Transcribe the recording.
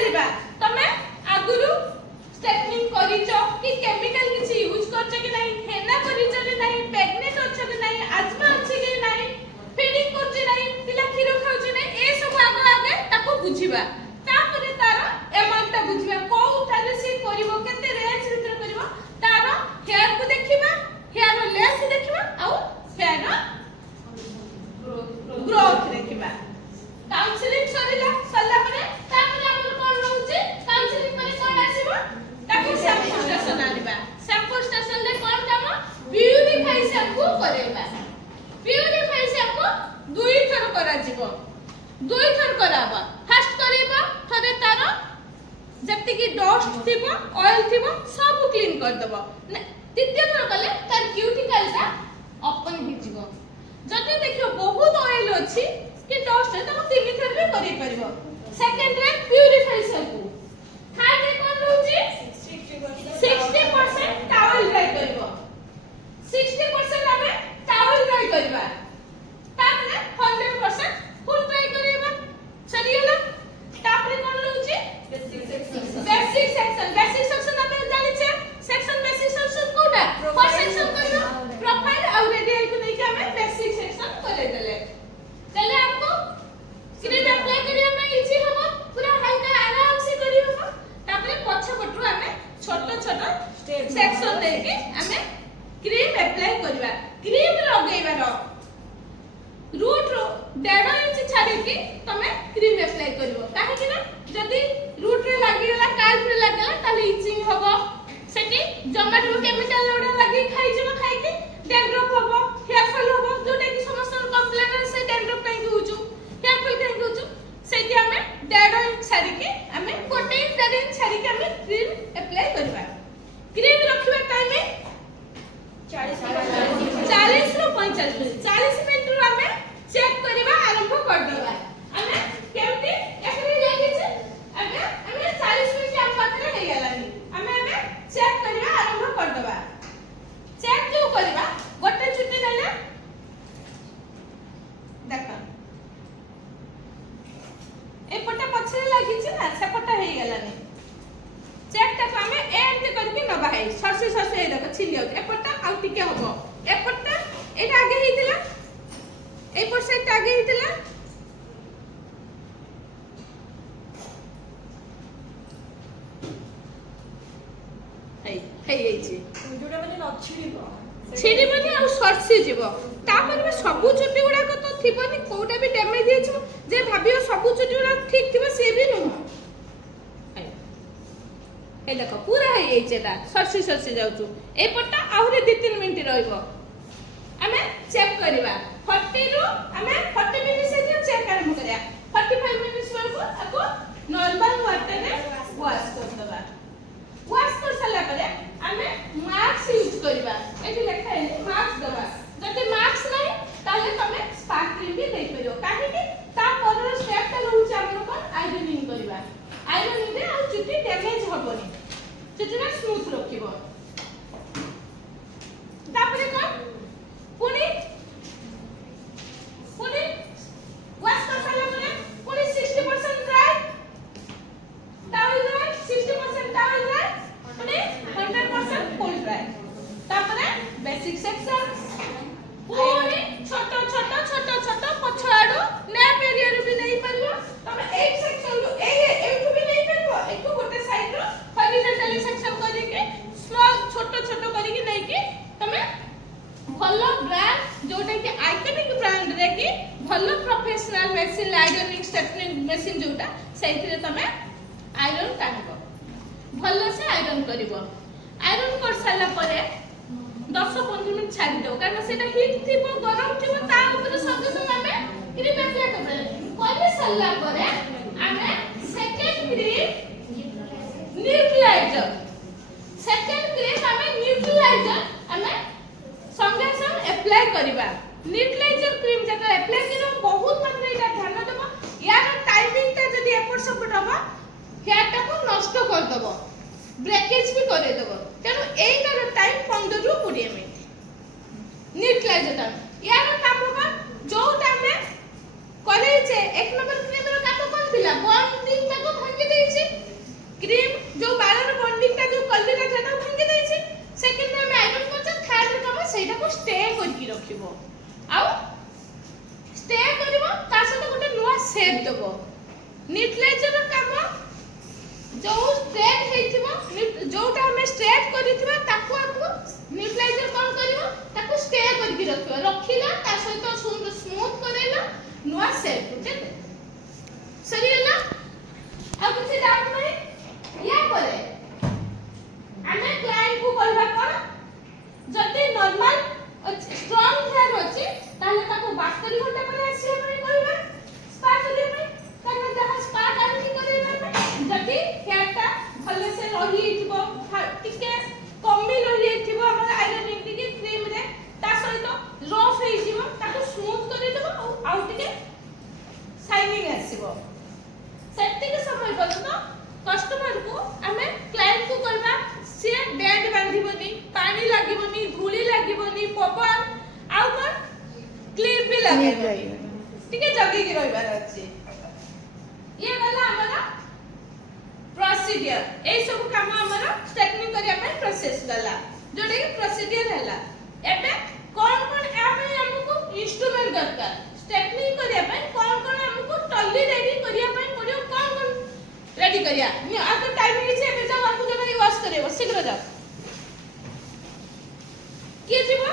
सारिबा तमे आगुरु स्ट्रेटनिंग करिचो कि केमिकल किछि यूज करछो कि नाही हेना करिचो कि नाही प्रेग्नेंट अछो कि नाही आजमा अछि कि नाही फीडिंग करछि नाही पिला खीर खाउछि नाही ए सब आगो आगे ताको बुझिबा तापरे तार अमाउंट ता बुझिबा को उठाले से करिवो केते रेंज भीतर करिवो तार हेयर को देखिबा हेयर लेंथ देखिबा आउ हेयर ग्रोथ देखिबा काउंसलिंग सरिला सल्ला परे तापरे हमर कोन रहउछि काउंसलिंग परे कोन आसीबो ताको सैंपल स्टेशन आनिबा सैंपल स्टेशन ले कोन काम प्यूरिफाई शैम्पू करेबा प्यूरिफाई शैम्पू दुई थर करा जीवो दुई थर कराबा फर्स्ट करेबा थरे तार जति की डस्ट थिबो ऑयल थिबो सब क्लीन कर देबो तृतीय थर कले तार क्यूटिकल ता ओपन हि जीवो जति देखियो बहुत ऑयल अछि कि डस्ट है तो तीन थर भी करि परिबो सेकंड रे प्यूरिफाई शैम्पू थर्ड रे कोन रहउछि 60% टॉवल ड्राई करबो 60% हमें टॉवल ड्राई करबा तापरे 100% फुल ड्राई करबा सरियला तापरे कोन रहउछि बेसिक सेक्शन हमें जानि छै सेक्शन बेसिक सेक्शन कोटा फर्स्ट सेक्शन करियो प्रोफाइल और रेडियल को नहीं के हमें बेसिक सेक्शन करे देले चले आपको क्रीम अप्लाई करिया में इजी होबो पूरा हल्का आराम से करी होबो तापरे पछ पटरु हमें छोट छोट सेक्शन दे के हमें क्रीम अप्लाई करबा क्रीम लगेबार रूट रो 1.5 इंच छाडी के तमे क्रीम अप्लाई करबो काहे कि ना जदी रूट रे लागि गला काल रे लागला ताले इचिंग होबो सेटी जमाटो केमिकल लोडा लागि खाइ जमा खाइ के डैंड्रफ होबो हेयर फॉल होबो जोटा कि समस्त कंप्लेन से डैंड्रफ काहे होउछु हेयर फॉल काहे होउछु सेटी हमें 1.5 इंच छाडी के हमें 1.5 इंच छाडी के हमें क्रीम अप्लाई करबा क्रीम रखिबा टाइम में 40 रो 45 मिनिट 40 मिनिट रो हमें चेक करबा आरंभ कर देबा हमें केमती एकरे लागि छै हमें 40 मिनिट हम पाखरे हे गेलानी हमें चेक करबा आरंभ कर देबा चेक जो करबा गोटे छुट्टी देले देखो ए पटा पछरे लागि छै ना से पटा हे गेलानी चेक ता हमें एंड करके न बाहे सरसे सरसे देखो छिल जाउ ए पटा आ टिके होबो ए पटा एटा आगे हेतिला ए पर साइड आगे हेतिला हे एछि जोटा माने न छिड़िबो छिड़िबनी आ सरसे जीवो तापर में सबु चुटी गुडा को तो थिबनी कोटा भी डैमेज हेछु जे भाबियो सबु चुटी गुडा ठीक थिबो से भी नु हे देखो पूरा हे एछेटा सरसे सरसे जाउछु ए पट्टा आहुरे 2-3 मिनिट रहइबो हमें चेक करबा 40 रो हमें 40 मिनिट से चेक करबो करिया 45 मिनिट्स पर आपको नॉर्मल वाटर रे वॉश कर दबा वॉश कर सला परे हमें मास्क यूज करबा एठी लिखा है मास्क दबा जति मास्क नहीं ताले तमे स्पार्क क्रीम भी दे परियो काहे कि ता परर स्टेप ता रहउछ हमर कोन आयरनिंग करबा आयरनिंग दे आ चुटी डैमेज होबनी चुटीना स्मूथ रखिबो तापरे कोन पुनी वॉश कर सला परे पुनी 60% dry towel dry 60% towel dry पुनी 100% फुल ड्राई तापरे बेसिक सेक्शन पुनी छोट पछाडो नैप एरिया रे भी नहीं परबो तमे एक सेक्शन रो एठु भी नहीं परबो एठु गोटे साइड रो हॉरिजॉन्टल सेक्शन करी के स्मॉल छोट करी के नहीं के तमे भलो ब्रांड जोटा कि आइकनिक ब्रांड रे कि भलो professional machine ironing straightening machine जोटा सेथिरे तमे आयरन टांगबो भलो से आयरन करिवो आयरन कर साला परे 10-15 मिनिट छाडी दो कारण सेटा हीट थिबो गरम थिबो ता ऊपर संगे संगे हमें क्रीम अप्लाई करबे कोइ साला परे हमें सेकंड क्रीम न्यूट्रलाइजर हमें न्यूट्रलाइजर हमें संगे संग अप्लाई करबा न्यूट्रलाइजर क्रीम जका अप्लाई करो बहुत मात्रा एटा ध्यान देबो यार टाइमिंग ता जदी एपर सपोर्ट हबो हेयर टा को नष्ट कर देबो ब्रेकेज भी करे देबो तेनु एटार टाइम 15 रु 20 मिनिट न्यूट्रलाइजर टा यार काम को जो टाइम में करे छे एक नंबर क्रीम रो काम कोन थिला 1 दिन तक भांगी देछि रखिबो आउ स्टे करिवो ता सହିତ गोटे नुवा शेप देबो न्यूट्रलाइजर रो काम जो स्ट्रेट हेथिबो जोटा हमें स्ट्रेट करिथिबा ताको आको न्यूट्रलाइजर कोन करिवो ताको स्टे करके रखिबो रखिला ता सହିତ सुंदर स्मूथ करेला नुवा शेप ठीक है सही है ना अब कुछ डाउट नहीं या करे हमें क्लाइंट को कहबा कोन जति नॉर्मल स्ट्रांग हेयर अछि ताले ताको 72 घंटा पर आसी हम कहबा स्पा करियो में कारण जहां स्पा करके करियो में जति हेयरटा भले से रही हिथिबो टिके कमी रही हिथिबो हमर आयरन टिके क्रीम रे ता सहित रफ हे जिवो ताको स्मूथ करि देबो आउ टिके शाइनिंग आसीबो सेटिंग समय पर्यंत कस्टमर को हमें क्लाइंट को कहबा से बेड बांधिबोनी पानी लागिबोनी धूली लागिबोनी पवन आउ कोन क्लिप भी लागेबोनी ठीक है जगी की रहिबार अछि ये गला हमरा प्रोसीजर ए सब काम हमरा स्ट्रेटनिंग करिया पे प्रोसेस गला जोडे कि प्रोसीजर हैला एबे कोन कोन आमे हमको इंस्ट्रूमेंट दरकार स्ट्रेटनिंग करिया पे कोन कोन हमको टल्ली रेडी करिया पे पड़ियो कोन कोन रेडी करिया आके टाइम मिली एबे जाओ आपको जब वॉश करियो शीघ्र जाओ किए जीवा